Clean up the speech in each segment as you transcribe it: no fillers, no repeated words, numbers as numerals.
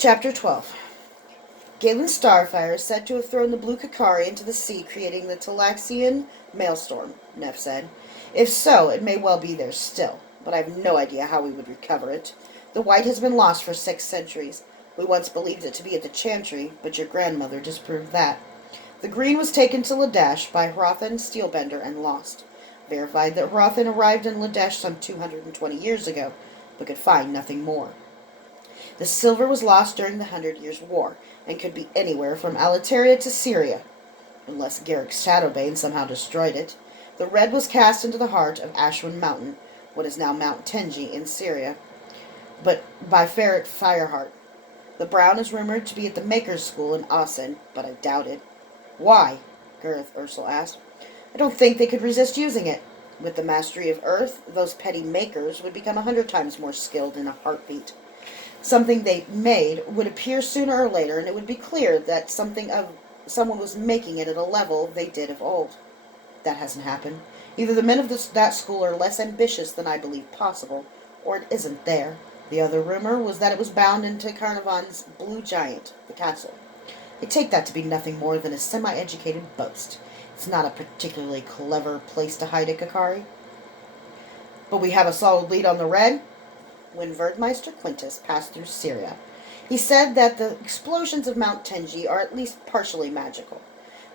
Chapter 12. Galen's starfire is said to have thrown the blue Kakari into the sea, creating the Talaxian maelstrom, Neff said. If so, it may well be there still, but I have no idea how we would recover it. The white has been lost for 6 centuries. We once believed it to be at the Chantry, but your grandmother disproved that. The green was taken to Ladash by Hrothan Steelbender and lost. Verified that Hrothan arrived in Ladash some 220 years ago, but could find nothing more. The silver was lost during the 100 Years' War, and could be anywhere from Alateria to Syria, unless Garrick's Shadowbane somehow destroyed it. The red was cast into the heart of Ashwin Mountain, what is now Mount Tenji in Syria, but by Ferret Fireheart. The brown is rumored to be at the Maker's School in Asen, but I doubt it. Why? Gareth Ursel asked. I don't think they could resist using it. With the mastery of Earth, those petty makers would become 100 times more skilled in a heartbeat. Something they made would appear sooner or later, and it would be clear that someone was making it at a level they did of old. That hasn't happened. Either the men of that school are less ambitious than I believe possible, or it isn't there. The other rumor was that it was bound into Carnarvon's Blue Giant, the castle. I take that to be nothing more than a semi-educated boast. It's not a particularly clever place to hide a Kakari. But we have a solid lead on the red. When Verdmeister Quintus passed through Syria, he said that the explosions of Mount Tenji are at least partially magical.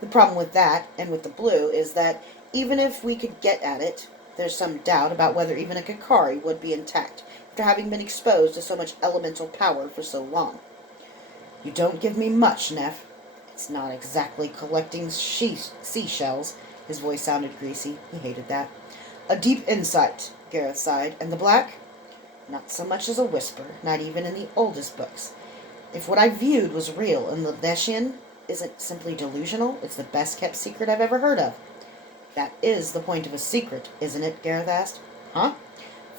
The problem with that, and with the blue, is that even if we could get at it, there's some doubt about whether even a Kakari would be intact, after having been exposed to so much elemental power for so long. You don't give me much, Neff. It's not exactly collecting seashells. His voice sounded greasy. He hated that. A deep insight, Gareth sighed. And the black? Not so much as a whisper, not even in the oldest books. If what I viewed was real and Ladeshian isn't simply delusional, it's the best-kept secret I've ever heard of. That is the point of a secret, isn't it? Gareth asked. Huh?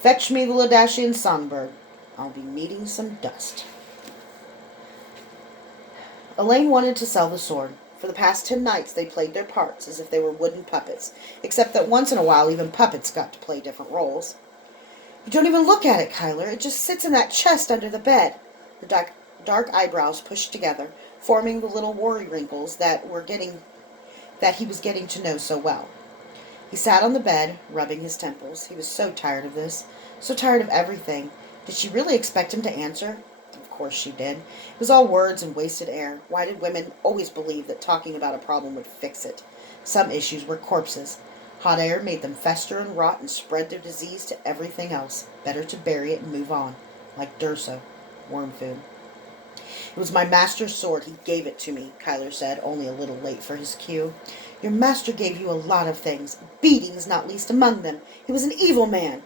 Fetch me the Ladashian songbird. I'll be meeting some dust. Elaine wanted to sell the sword. For the past 10 nights they played their parts as if they were wooden puppets, except that once in a while even puppets got to play different roles. You don't even look at it, Kyler. It just sits in that chest under the bed. The dark eyebrows pushed together, forming the little worry wrinkles that he was getting to know so well. He sat on the bed, rubbing his temples. He was so tired of this, so tired of everything. Did she really expect him to answer? Of course she did. It was all words and wasted air. Why did women always believe that talking about a problem would fix it? Some issues were corpses. Hot air made them fester and rot and spread their disease to everything else. Better to bury it and move on. Like Durso. Worm food. It was my master's sword. He gave it to me, Kyler said, only a little late for his cue. Your master gave you a lot of things. Beatings not least among them. He was an evil man.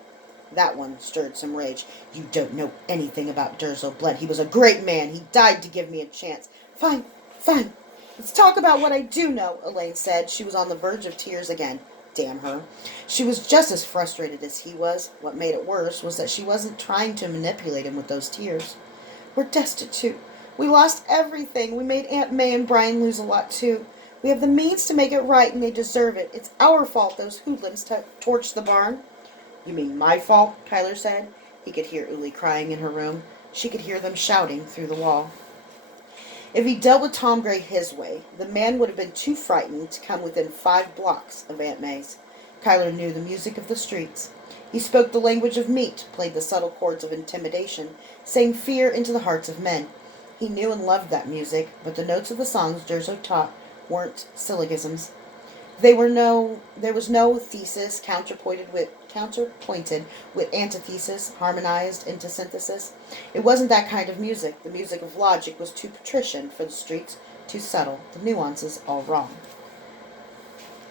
That one stirred some rage. You don't know anything about Durso Blood. He was a great man. He died to give me a chance. Fine. Let's talk about what I do know, Elaine said. She was on the verge of tears again. Damn her. She was just as frustrated as he was. What made it worse was that she wasn't trying to manipulate him with those tears. We're destitute. We lost everything. We made Aunt May and Brian lose a lot, too. We have the means to make it right, and they deserve it. It's our fault those hoodlums torched the barn. You mean my fault? Kyler said. He could hear Uli crying in her room. She could hear them shouting through the wall. If he dealt with Tom Gray his way, the man would have been too frightened to come within 5 blocks of Aunt May's. Kyler knew the music of the streets. He spoke the language of meat, played the subtle chords of intimidation, sang fear into the hearts of men. He knew and loved that music, but the notes of the songs Durso taught weren't syllogisms. There was no thesis counterpointed with antithesis, harmonized into synthesis. It wasn't that kind of music. The music of logic was too patrician for the streets, too subtle, the nuances all wrong.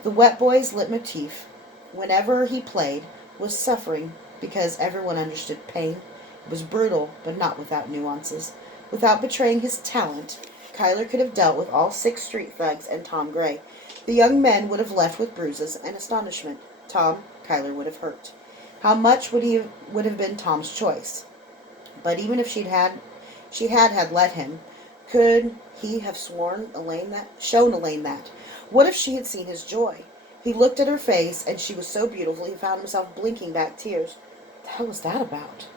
The wet boy's leitmotif, whenever he played, was suffering because everyone understood pain. It was brutal, but not without nuances. Without betraying his talent, Kyler could have dealt with all 6 street thugs and Tom Gray. The young men would have left with bruises and astonishment. Tom, Kyler would have hurt. How much would have been Tom's choice? But even if she had let him, could he have shown Elaine that? What if she had seen his joy? He looked at her face, and she was so beautiful he found himself blinking back tears. What the hell was that about?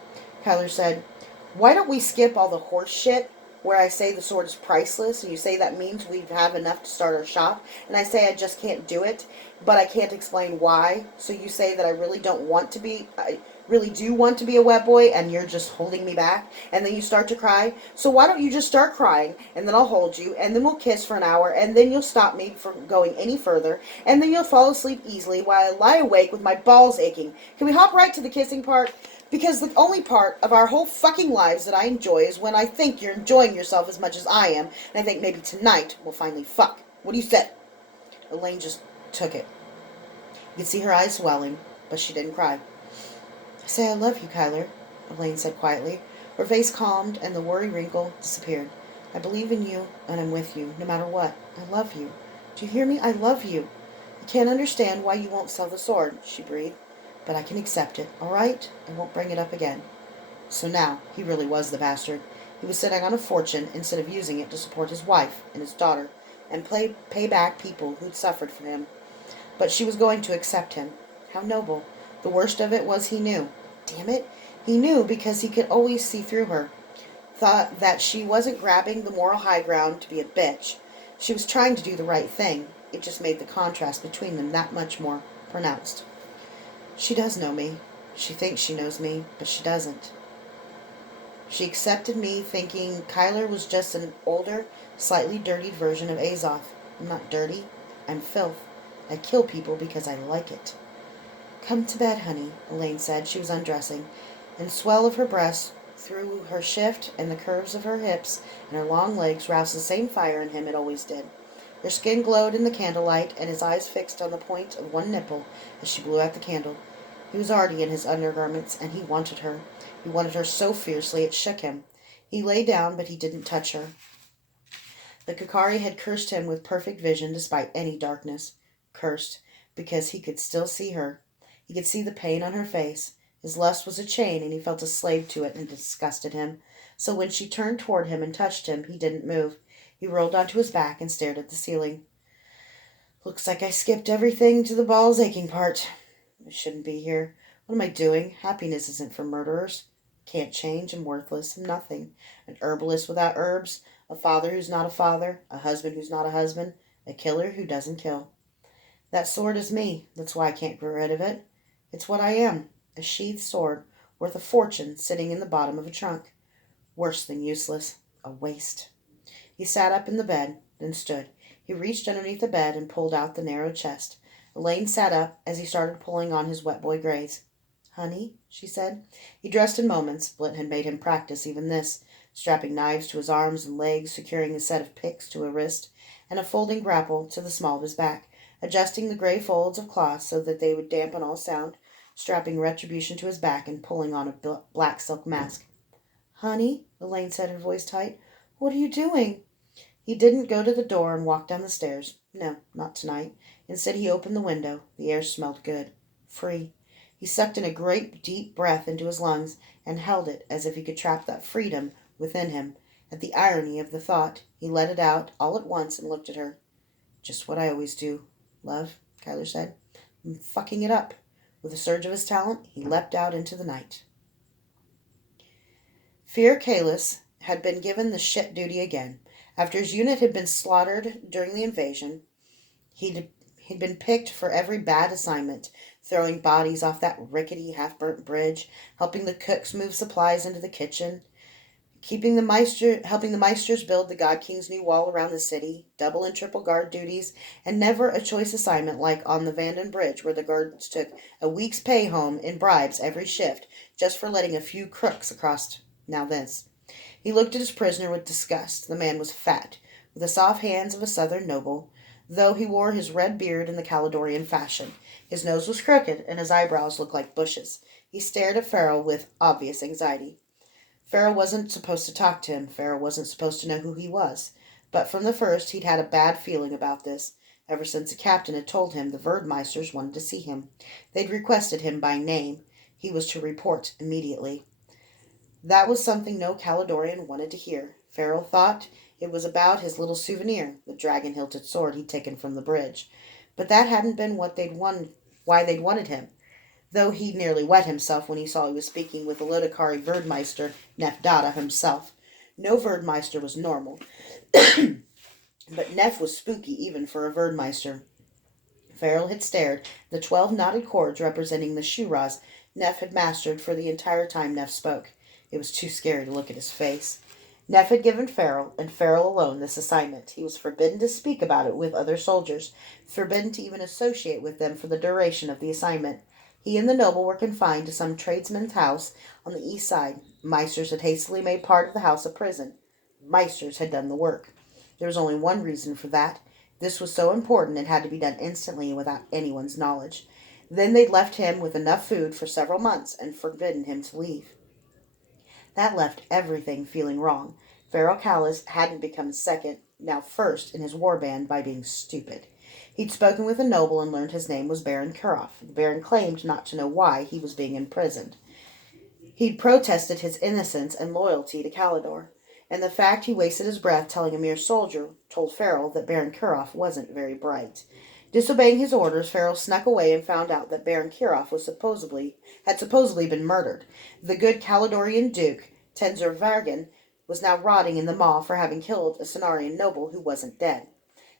Kyler said, Why don't we skip all the horse shit where I say the sword is priceless, and you say that means we have enough to start our shop, and I say I just can't do it, but I can't explain why. So you say that I really do want to be a wet boy, and you're just holding me back, and then you start to cry. So why don't you just start crying, and then I'll hold you, and then we'll kiss for an hour, and then you'll stop me from going any further, and then you'll fall asleep easily while I lie awake with my balls aching. Can we hop right to the kissing part? Because the only part of our whole fucking lives that I enjoy is when I think you're enjoying yourself as much as I am, and I think maybe tonight we'll finally fuck. What do you say? Elaine just took it. You could see her eyes swelling, but she didn't cry. I say I love you, Kyler, Elaine said quietly. Her face calmed, and the worry wrinkle disappeared. I believe in you, and I'm with you, no matter what. I love you. Do you hear me? I love you. I can't understand why you won't sell the sword, she breathed. But I can accept it, all right? I won't bring it up again. So now, he really was the bastard. He was sitting on a fortune instead of using it to support his wife and his daughter and pay back people who'd suffered for him. But she was going to accept him. How noble. The worst of it was he knew. Damn it. He knew because he could always see through her. Thought that she wasn't grabbing the moral high ground to be a bitch. She was trying to do the right thing. It just made the contrast between them that much more pronounced. She does know me. She thinks she knows me, but she doesn't. She accepted me thinking Kyler was just an older, slightly dirtied version of Azoth. I'm not dirty. I'm filth. I kill people because I like it. Come to bed, honey, Elaine said. She was undressing, and swell of her breasts through her shift and the curves of her hips and her long legs roused the same fire in him it always did. Her skin glowed in the candlelight, and his eyes fixed on the point of one nipple as she blew out the candle. He was already in his undergarments, and he wanted her. He wanted her so fiercely it shook him. He lay down, but he didn't touch her. The Kakari had cursed him with perfect vision despite any darkness. Cursed, because he could still see her. He could see the pain on her face. His lust was a chain, and he felt a slave to it, and it disgusted him. So when she turned toward him and touched him, he didn't move. He rolled onto his back and stared at the ceiling. Looks like I skipped everything to the balls aching part. I shouldn't be here. What am I doing? Happiness isn't for murderers. Can't change. I'm worthless. I'm nothing. An herbalist without herbs. A father who's not a father. A husband who's not a husband. A killer who doesn't kill. That sword is me. That's why I can't get rid of it. It's what I am. A sheathed sword worth a fortune sitting in the bottom of a trunk. Worse than useless. A waste. He sat up in the bed, then stood. He reached underneath the bed and pulled out the narrow chest. Elaine sat up as he started pulling on his wet boy grays. Honey, she said. He dressed in moments. Blint had made him practice even this, strapping knives to his arms and legs, securing a set of picks to a wrist, and a folding grapple to the small of his back, adjusting the gray folds of cloth so that they would dampen all sound, strapping retribution to his back and pulling on a black silk mask. Honey, Elaine said, her voice tight, what are you doing? He didn't go to the door and walk down the stairs. No, not tonight. Instead, he opened the window. The air smelled good. Free. He sucked in a great, deep breath into his lungs and held it as if he could trap that freedom within him. At the irony of the thought, he let it out all at once and looked at her. Just what I always do, love, Kyler said. I'm fucking it up. With a surge of his talent, he leapt out into the night. Fear Kalis had been given the shit duty again. After his unit had been slaughtered during the invasion, he'd been picked for every bad assignment, throwing bodies off that rickety, half-burnt bridge, helping the cooks move supplies into the kitchen, helping the Meisters build the God King's new wall around the city, double and triple guard duties, and never a choice assignment like on the Vanden Bridge, where the guards took a week's pay home in bribes every shift, just for letting a few crooks across. Now this. He looked at his prisoner with disgust. The man was fat, with the soft hands of a southern noble, though he wore his red beard in the Caledonian fashion. His nose was crooked, and his eyebrows looked like bushes. He stared at Farrell with obvious anxiety. Farrell wasn't supposed to talk to him. Farrell wasn't supposed to know who he was. But from the first, he'd had a bad feeling about this, ever since the captain had told him the Verdmeisters wanted to see him. They'd requested him by name. He was to report immediately. That was something no Caledonian wanted to hear. Farrell thought it was about his little souvenir, the dragon-hilted sword he'd taken from the bridge. But that hadn't been why they'd wanted him, though he nearly wet himself when he saw he was speaking with the Lodakari Verdmeister Nefdada himself. No Verdmeister was normal, but Neff was spooky even for a Verdmeister. Farrell had stared at the 12 knotted cords representing the Shurahs Neff had mastered for the entire time Neff spoke. It was too scary to look at his face. Neff had given Farrell, and Farrell alone, this assignment. He was forbidden to speak about it with other soldiers, forbidden to even associate with them for the duration of the assignment. He and the noble were confined to some tradesman's house on the east side. Meisters had hastily made part of the house a prison. Meisters had done the work. There was only one reason for that. This was so important it had to be done instantly and without anyone's knowledge. Then they'd left him with enough food for several months and forbidden him to leave. That left everything feeling wrong. Farrell Callis hadn't become second, now first, in his war band by being stupid. He'd spoken with a noble and learned his name was Baron Kuroff. The Baron claimed not to know why he was being imprisoned. He'd protested his innocence and loyalty to Calidor, and the fact he wasted his breath telling a mere soldier told Farrell that Baron Kuroff wasn't very bright. Disobeying his orders, Farrell snuck away and found out that Baron Kuroff had supposedly been murdered. The good Calidorian Duke, Tenzur Vargan, was now rotting in the maw for having killed a Cenarian noble who wasn't dead.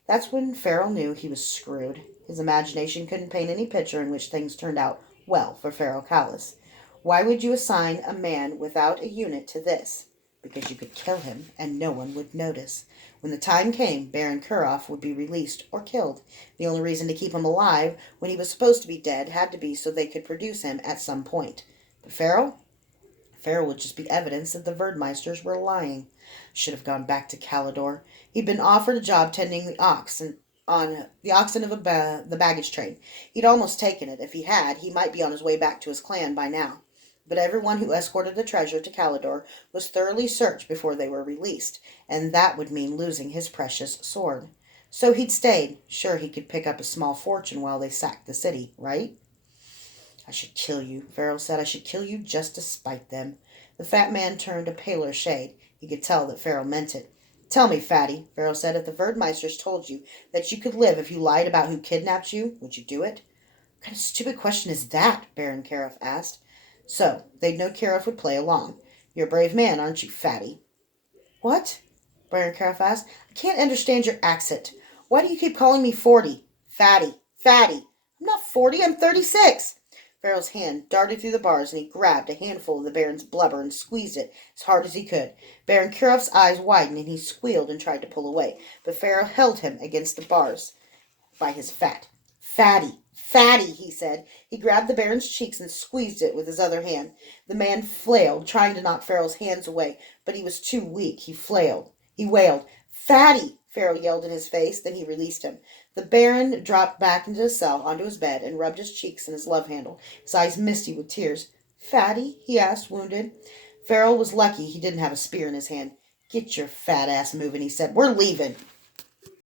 That's when Farrell knew he was screwed. His imagination couldn't paint any picture in which things turned out well for Farrell Callis. Why would you assign a man without a unit to this? Because you could kill him and no one would notice. When the time came, Baron Kuroff would be released or killed. The only reason to keep him alive when he was supposed to be dead had to be so they could produce him at some point. But Farrell? Farrell would just be evidence that the Verdmeisters were lying. Should have gone back to Calidor. He'd been offered a job tending the oxen of the baggage train. He'd almost taken it. If he had, he might be on his way back to his clan by now. But everyone who escorted the treasure to Calidor was thoroughly searched before they were released, and that would mean losing his precious sword. So he'd stayed, sure he could pick up a small fortune while they sacked the city, right? I should kill you, Farrell said. I should kill you just to spite them. The fat man turned a paler shade. He could tell that Farrell meant it. Tell me, fatty, Farrell said, if the Verdmeisters told you that you could live if you lied about who kidnapped you, would you do it? What kind of stupid question is that? Baron Karif asked. So, they'd know Karif would play along. You're a brave man, aren't you, fatty? What? Baron Karif asked. I can't understand your accent. Why do you keep calling me 40? Fatty. Fatty. I'm not 40, I'm 36. Farrell's hand darted through the bars, and he grabbed a handful of the Baron's blubber and squeezed it as hard as he could. Baron Karif's eyes widened, and he squealed and tried to pull away, but Farrell held him against the bars by his fat. Fatty, fatty, he said. He grabbed the Baron's cheeks and squeezed it with his other hand. The man flailed, trying to knock Farrell's hands away, but he was too weak. He wailed. Fatty! Farrell yelled in his face, then he released him. The Baron dropped back into his cell, onto his bed, and rubbed his cheeks in his love handle, his eyes misty with tears. Fatty? He asked, wounded. Farrell was lucky he didn't have a spear in his hand. Get your fat ass moving, he said. We're leaving.